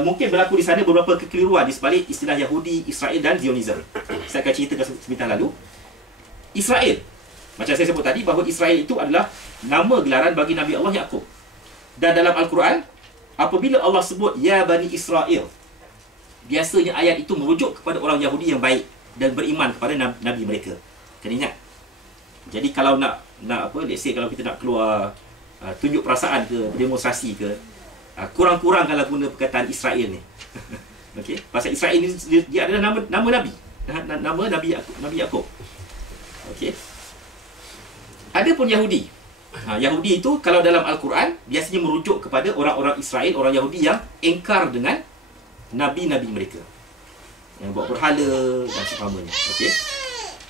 mungkin berlaku di sana beberapa kekeliruan di sebalik istilah Yahudi, Israel dan Zionism. Saya akan ceritakan sebentar lalu. Israel, macam saya sebut tadi, bahawa Israel itu adalah nama gelaran bagi Nabi Allah Yaqub. Dan dalam Al-Quran, apabila Allah sebut Ya Bani Israel, biasanya ayat itu merujuk kepada orang Yahudi yang baik dan beriman kepada Nabi mereka. Kena ingat. Jadi kalau nak apa, let's say kalau kita nak keluar tunjuk perasaan ke, demonstrasi ke, kurang-kurang kalau guna perkataan Israel ni. Okey, pasal Israel ni dia adalah nama Nabi. Nama Nabi Yaqub. Okey. Adapun Yahudi. Yahudi itu kalau dalam Al-Quran biasanya merujuk kepada orang-orang Israel, orang Yahudi yang engkar dengan nabi-nabi mereka, yang buat berhala dan seumpamanya. Okey.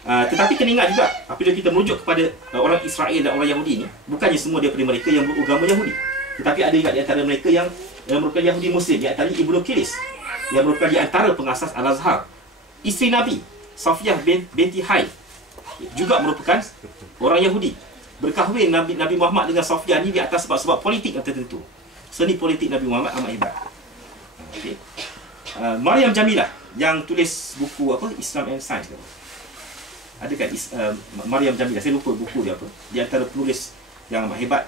Tetapi kena ingat juga, apabila kita merujuk kepada orang Israel dan orang Yahudi ni, bukannya semua daripada mereka yang beragama Yahudi. Tetapi ada juga di antara mereka yang merupakan Yahudi Muslim. Di antaranya Ibnu Kiris, yang merupakan di antara pengasas Al-Azhar. Isteri Nabi, Safiyah binti Hai, juga merupakan orang Yahudi. Berkahwin Nabi Muhammad dengan Safiyah ni di atas sebab-sebab politik yang tertentu. Seni politik Nabi Muhammad amat hebat. Okay. Maryam Jamilah, yang tulis buku apa, Islam and Science. Ada kan Maryam Jamilah, saya lupa buku dia apa. Di antara penulis yang amat hebat,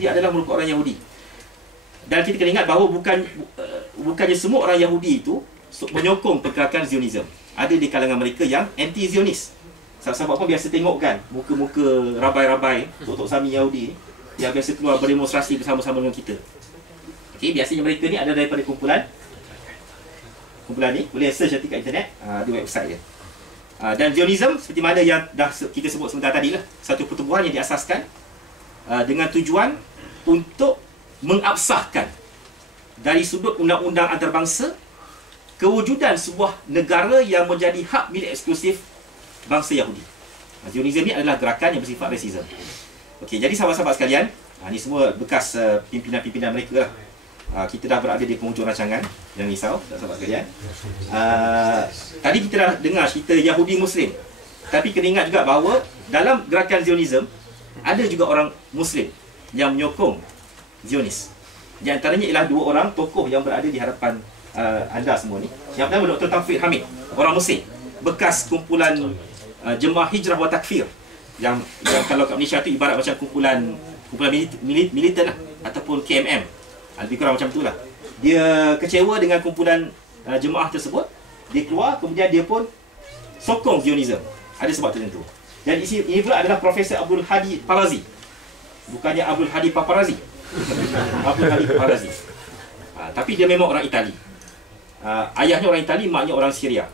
dia adalah merupakan orang Yahudi. Dan kita kena ingat bahawa bukannya semua orang Yahudi itu menyokong pergerakan Zionism. Ada di kalangan mereka yang anti-Zionis. Sebab apa biasa tengok kan muka-muka rabai-rabai Tok Sami Yahudi yang biasa keluar berdemonstrasi bersama-sama dengan kita. Okey, biasanya mereka ni ada daripada kumpulan ni, boleh search nanti kat internet, di website dia. Dan Zionism seperti mana yang dah kita sebut sebentar tadi lah, satu pertubuhan yang diasaskan dengan tujuan untuk mengabsahkan dari sudut undang-undang antarabangsa kewujudan sebuah negara yang menjadi hak milik eksklusif bangsa Yahudi. Zionism ni adalah gerakan yang bersifat rasism. Okey, jadi sahabat-sahabat sekalian, ni semua bekas pimpinan-pimpinan mereka lah. Kita dah berada di penghujung rancangan, jangan risau sahabat sekalian. Tadi kita dah dengar cerita Yahudi Muslim. Tapi kena ingat juga bahawa dalam gerakan Zionism ada juga orang Muslim yang menyokong Zionis. Di antaranya ialah dua orang tokoh yang berada di hadapan anda semua ni. Yang pertama Dr. Taufik Hamid, orang Mesir, bekas kumpulan Jemaah Hijrah wa Takfir, yang kalau kat Malaysia tu ibarat macam kumpulan militan lah, ataupun KMM, lebih kurang macam itulah. Dia kecewa dengan kumpulan jemaah tersebut, dia keluar, kemudian dia pun sokong Zionism. Ada sebab tertentu. Dan ini pula adalah Profesor Abdul Hadi Parazi, bukannya Abdul Hadi Paparazzi. Abdul Hadi Parazi. Tapi dia memang orang Itali. Ayahnya orang Itali, maknya orang Syria.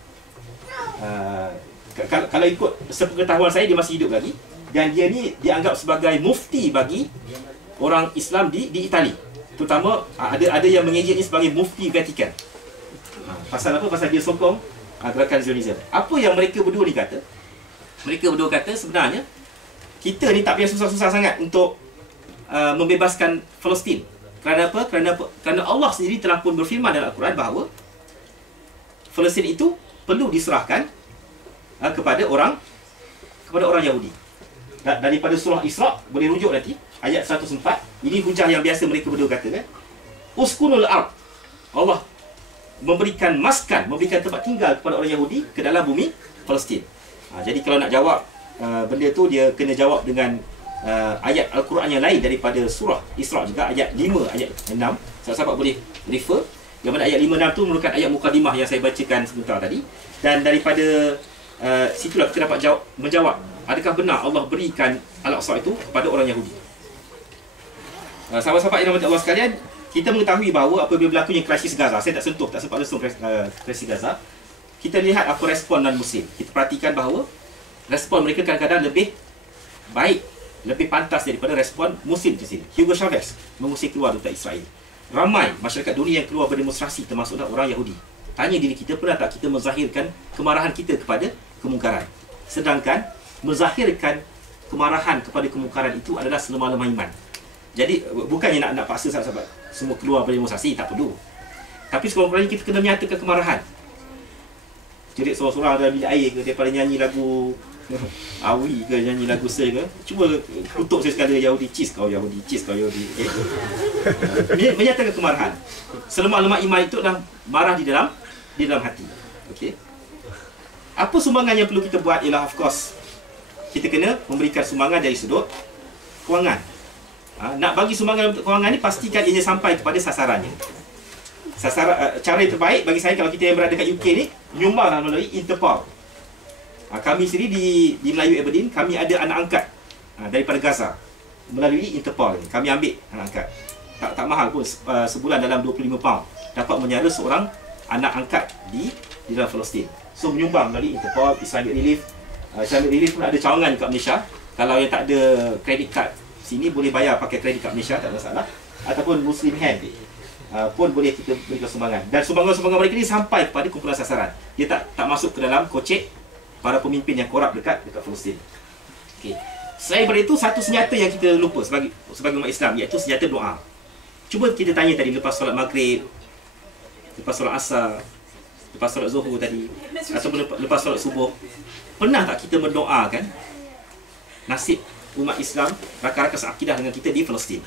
Kalau ikut sepengetahuan saya, dia masih hidup lagi. Dan dia ni dianggap sebagai mufti bagi orang Islam di Itali. Terutama ada yang mengejeknya sebagai mufti Vatikan. Pasal apa? Pasal dia sokong gerakan Zionism. Apa yang mereka berdua ni kata? Mereka berdua kata sebenarnya kita ni tak payah susah-susah sangat untuk membebaskan Palestin. Kerana apa? Kerana Allah sendiri telah pun berfirman dalam Al-Quran bahawa Palestin itu perlu diserahkan kepada orang Yahudi. Daripada surah Isra, boleh rujuk nanti ayat 104. Ini hujah yang biasa mereka berdua kata kan. Uskunul ard, Allah memberikan maskan, memberikan tempat tinggal kepada orang Yahudi ke dalam bumi Palestin. Jadi kalau nak jawab benda tu, dia kena jawab dengan ayat Al-Quran yang lain daripada surah Isra juga, ayat 5, ayat 6. Sahabat-sahabat boleh refer. Yang mana ayat 5 dan 6 tu merupakan ayat mukadimah yang saya bacakan sebentar tadi. Dan daripada situlah kita dapat menjawab, adakah benar Allah berikan Al-Aqsa itu kepada orang Yahudi. Sahabat-sahabat yang dirahmati Allah sekalian, kita mengetahui bahawa apabila berlakunya krisis Gaza, saya tak sempat langsung krisis Gaza, kita lihat apa respon non-Muslim. Kita perhatikan bahawa respon mereka kadang-kadang lebih baik, lebih pantas daripada respon Muslim di sini. Hugo Chavez mengusir keluar duta Israel. Ramai masyarakat dunia yang keluar berdemonstrasi, termasuklah orang Yahudi. Tanya diri kita, pernah tak kita menzahirkan kemarahan kita kepada kemungkaran? Sedangkan menzahirkan kemarahan kepada kemungkaran itu adalah selemah-lemah iman. Jadi bukannya nak paksa sahabat-sahabat semua keluar berdemonstrasi, tak perlu. Tapi sekurang-kurangnya kita kena menyatakan kemarahan. Jerit sorang-sorang dalam bilik air ke, daripada nyanyi lagu Awi ke nyanyi lagu Sel ke, cuba kutuk saya sekali Yahudi, cheese kau Yahudi, cheese kau Yahudi. Okay? Menyatakan kemarahan. Selemah-lemah iman itu adalah marah di dalam hati. Okey. Apa sumbangan yang perlu kita buat ialah, of course, kita kena memberikan sumbangan dari sudut kewangan. Nak bagi sumbangan untuk kewangan ni, pastikan ianya sampai kepada sasarannya. Cara yang terbaik bagi saya, kalau kita yang berada kat UK ni, menyumbanglah melalui Interpol. Kami sendiri di Melayu Aberdeen, kami ada anak angkat daripada Gaza melalui Interpol ni. Kami ambil anak angkat. Tak mahal pun, sebulan dalam 25 pound dapat menyara seorang anak angkat di dalam Palestin. So menyumbang melalui Interpol, Islamic Relief. Islamic Relief pun ada cawangan kat Malaysia. Kalau yang tak ada credit card sini, boleh bayar pakai credit card Malaysia, tak ada masalah. Ataupun Muslim Hand pun boleh kita berikan sumbangan. Dan sumbangan-sumbangan mereka ni sampai kepada kumpulan sasaran. Dia tak masuk ke dalam kocek para pemimpin yang korup dekat Palestin. Okey. Selain daripada itu, satu senjata yang kita lupa sebagai umat Islam, iaitu senjata doa. Cuba kita tanya tadi, lepas solat Maghrib, lepas solat Asar, lepas solat Zuhur tadi, ataupun lepas solat Subuh, pernah tak kita mendoakan nasib umat Islam, rakan-rakan seakidah dengan kita di Palestin?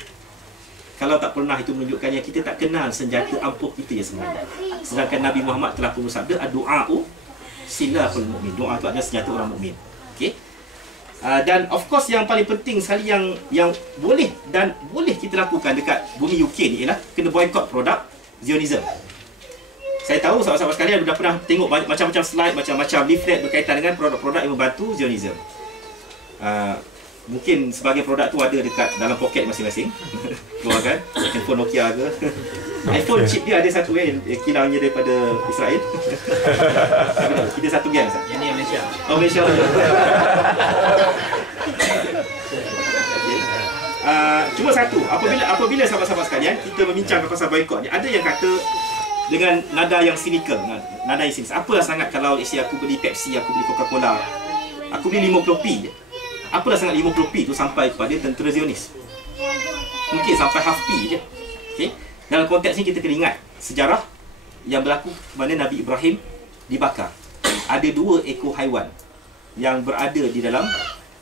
Kalau tak pernah, itu menunjukkannya kita tak kenal senjata ampuh kita yang sebenarnya. Sedangkan Nabi Muhammad telah pun bersabda, ad-du'a'u silahul mu'min. Doa itu adalah senjata orang mukmin. Okey. Dan of course yang paling penting sekali yang boleh kita lakukan dekat bumi UK ni ialah kena boycott produk Zionism. Saya tahu sahabat-sahabat sekalian sudah pernah tengok macam-macam slide, macam-macam leaflet berkaitan dengan produk-produk yang membantu Zionism. Mungkin sebagai produk tu ada dekat dalam poket masing-masing. Keluarkan handphone Nokia ke. iPhone chip dia ada satu kilaunya daripada Israel. Kita satu geng. Yang ni Malaysia. Oh, Malaysia. Cuma satu, apabila sahabat-sahabat sekalian kita membincang pasal boykot ni, ada yang kata dengan nada yang cynical, apalah sangat kalau isi aku beli Pepsi, aku beli Coca-Cola, aku beli 50p je. Apalah sangat 50p tu sampai kepada tentera Zionis. Mungkin sampai half p je. Okey. Dalam konteks ni kita kena ingat sejarah yang berlaku mana Nabi Ibrahim dibakar. Ada 2 ekor haiwan yang berada di dalam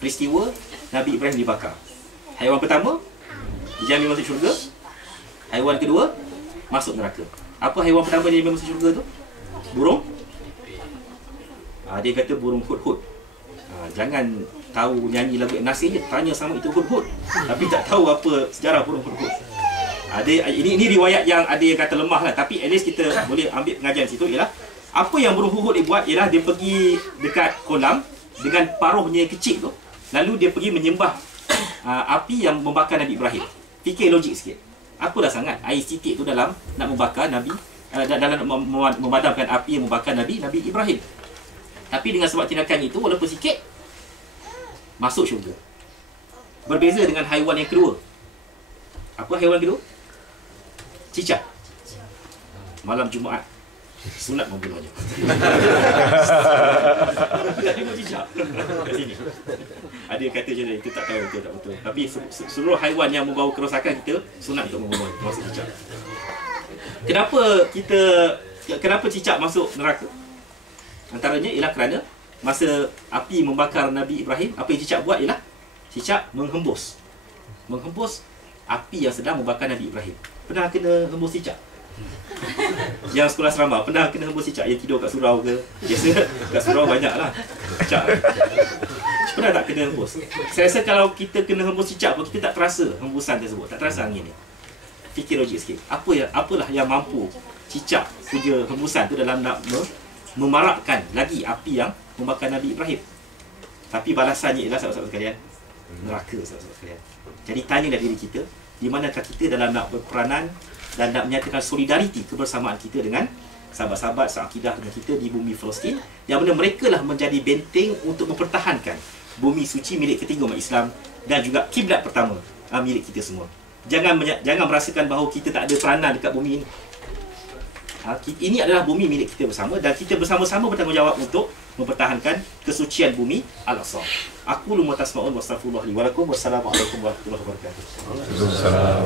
peristiwa Nabi Ibrahim dibakar. Haiwan pertama dijamin masuk syurga. Haiwan kedua masuk neraka. Apa haiwan pertama yang dijamin masuk syurga tu? Burung. Dia kata burung hud-hud. Jangan tahu nyanyi lagu Nasir je, tanya sama itu hud-hud. Tapi tak tahu apa sejarah burung hud-hud. Ini riwayat yang ada yang kata lemah lah, tapi at least kita boleh ambil pengajian situ ialah apa yang burung hud-hud dia buat ialah dia pergi dekat kolam dengan paruhnya yang kecil tu, lalu dia pergi menyembah api yang membakar Nabi Ibrahim. Fikir logik sikit. Apalah sangat air titik tu dalam nak membakar Nabi, dalam memadamkan api yang membakar Nabi Ibrahim. Tapi dengan sebab tindakan itu, walaupun sikit, masuk syurga. Berbeza dengan haiwan yang kedua. Apa haiwan kedua? Cicak. Malam Jumaat sunat membunuhnya. Tak tengok cicak kat sini. Ada yang kata macam ni, kita tak tahu betul tak betul. Tapi seluruh haiwan yang membawa kerosakan kita sunat untuk membunuh, termasuk cicak. Kenapa cicak masuk neraka? Antaranya ialah kerana masa api membakar Nabi Ibrahim, apa yang cicak buat ialah cicak menghembus api yang sedang membakar Nabi Ibrahim. Pernah kena hembus cicak? Yang sekolah serama pernah kena hembus cicak? Yang tidur kat surau ke? Biasa kat surau banyak lah cicak. Pernah tak kena hembus? Saya rasa kalau kita kena hembus cicak pun, kita tak terasa hembusan tersebut, tak terasa angin ni. Fikir logik sikit. Apalah yang mampu cicak punya hembusan tu dalam nak memarakkan lagi api yang membakar Nabi Ibrahim. Tapi balasannya ialah sahabat-sahabat sekalian, neraka sahabat-sahabat sekalian. Jadi tanyalah diri kita, di manakah kita dalam nak berperanan dan nak menyatakan solidariti, kebersamaan kita dengan sahabat-sahabat seakidah dengan kita di bumi Palestin, yang mana mereka lah menjadi benteng untuk mempertahankan bumi suci milik ketiga umat Islam dan juga kiblat pertama milik kita semua. Jangan merasakan bahawa kita tak ada peranan dekat bumi ini. Ini adalah bumi milik kita bersama, dan kita bersama-sama bertanggungjawab untuk mempertahankan kesucian bumi Al-Aqsa. Aku lu mutasma'un wa astaghfirullah li wa lakum. Wassalamualaikum warahmatullahi wabarakatuh. Waalaikumsalam.